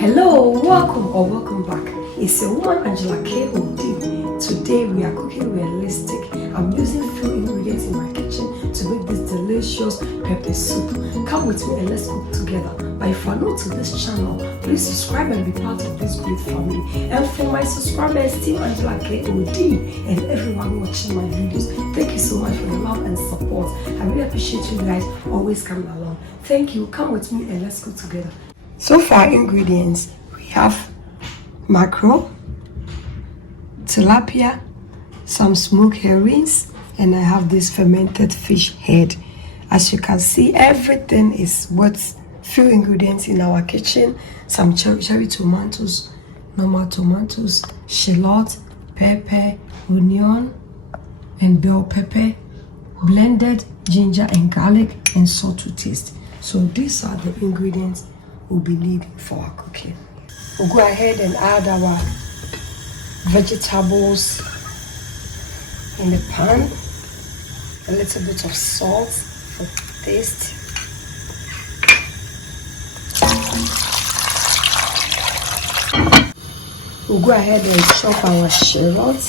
Hello, welcome or welcome back. It's your woman Angela K.O.D. Today we are cooking realistic. I'm using few ingredients in my kitchen to make this delicious pepper soup. Come with me and let's cook together. But if you are new to this channel, please subscribe and be part of this great family. And for my subscribers, Team Angela K.O.D. and everyone watching my videos, thank you so much for your love and support. I really appreciate you guys always coming along. Thank you. Come with me and let's cook together. So for our ingredients, we have mackerel, tilapia, some smoked herrings, and I have this fermented fish head. As you can see, everything is what's few ingredients in our kitchen. Some cherry tomatoes, normal tomatoes, shallot, pepper, onion, and bell pepper, blended ginger and garlic, and salt to taste. So these are the ingredients we'll be needing for our cooking. We'll go ahead and add our vegetables in the pan, a little bit of salt for taste, we'll go ahead and chop our shallots.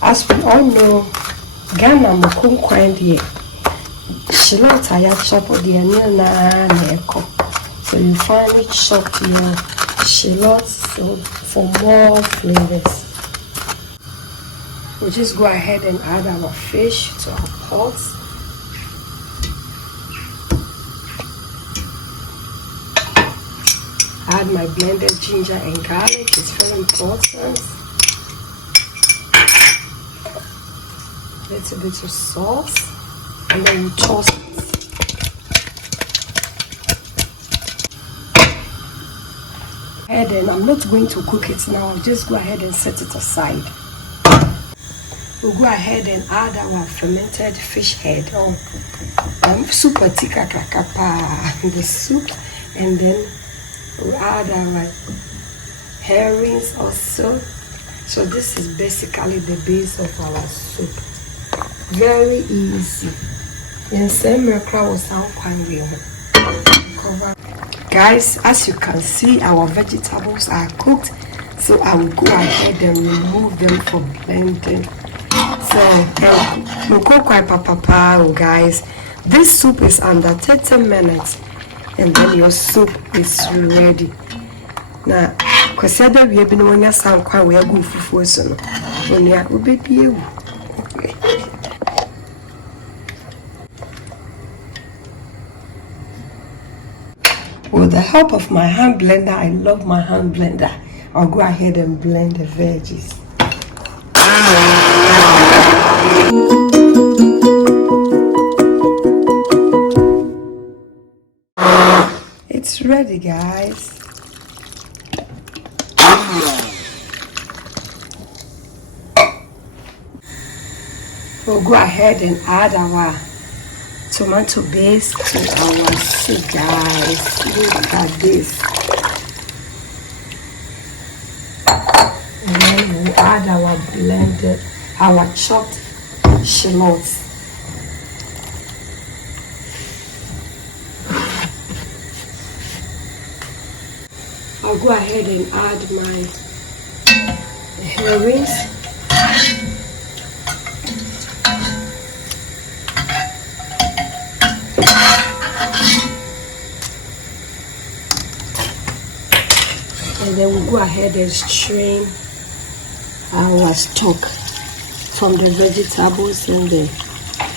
As we all know, Ghana Momoni Nkwan here. Shallot I chop the onion na. So you finally chop your shallots for more flavors. We'll just go ahead and add our fish to our pot. Add my blended ginger and garlic. It's very important. Little bit of salt, and then you toss it. And I'm not going to cook it now. I'll just go ahead and set it aside. We'll go ahead and add our fermented fish head. Super tika kakapa the soup, and then we'll add our herrings also. So this is basically the base of our soup. Very easy. And simmering was guys, as you can see, our vegetables are cooked, so I will go ahead and remove them for blending. So guys, this soup is under 30 minutes and then your soup is ready. Now because we have been on your sound quite we are good for so with the help of my hand blender, I love my hand blender, I'll go ahead and blend the veggies. It's ready, guys. We'll go ahead and add our tomato base to our soup, guys. Look at this. And then we'll add our chopped shallots. I'll go ahead and add my herrings. And then we'll go ahead and strain our stock from the vegetables and the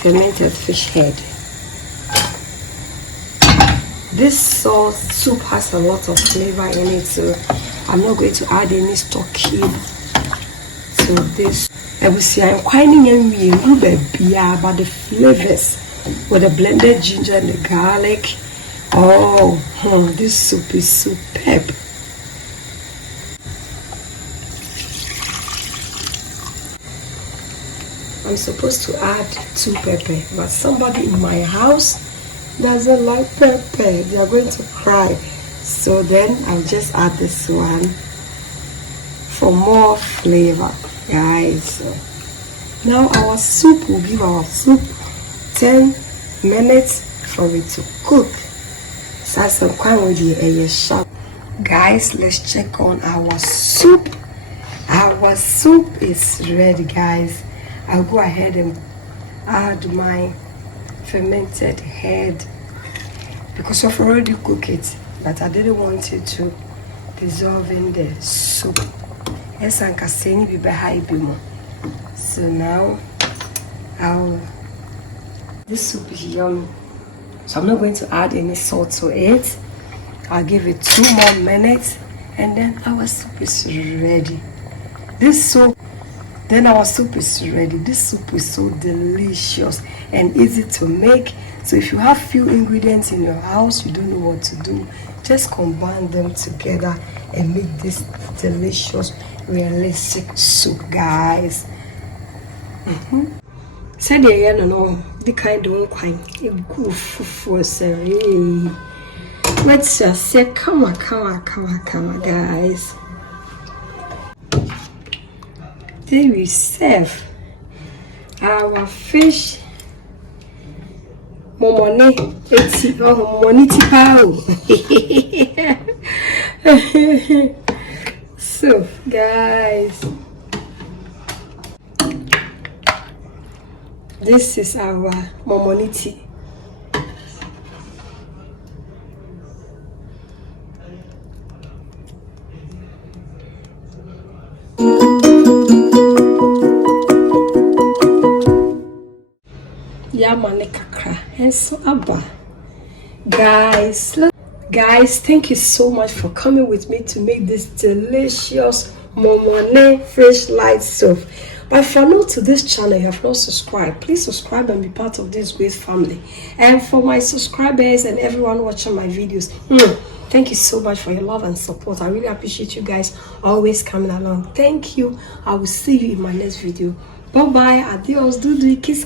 fermented fish head. This soup has a lot of flavor in it, so I'm not going to add any stock cube to this. I will see I'm quite but the flavors with the blended ginger and the garlic. This soup is superb. I'm supposed to add 2 pepper, but somebody in my house doesn't like pepper. They are going to cry. So then I'll just add this one for more flavor, guys. So now our soup will give our soup 10 minutes for it to cook. So some quantity a sharp. Guys, let's check on our soup. Our soup is ready, guys. I'll go ahead and add my fermented head because I've already cooked it, but I didn't want it to dissolve in the soup. So now this soup is yummy, so I'm not going to add any salt to it. I'll give it 2 more minutes and then our soup is ready. Our soup is ready. This soup is so delicious and easy to make. So if you have few ingredients in your house, you don't know what to do, just combine them together and make this delicious, realistic soup, guys. Said the kind of kind it good for say. Let's just say come on, guys. Then we serve our fish momoni So guys, this is our momoni tea. Kakra and so abba. Guys, thank you so much for coming with me to make this delicious momoni fish light soup. But if you're new to this channel, you have not subscribed, please subscribe and be part of this great family. And for my subscribers and everyone watching my videos, thank you so much for your love and support. I really appreciate you guys always coming along. Thank you. I will see you in my next video. Bye bye. Adios. Do kiss.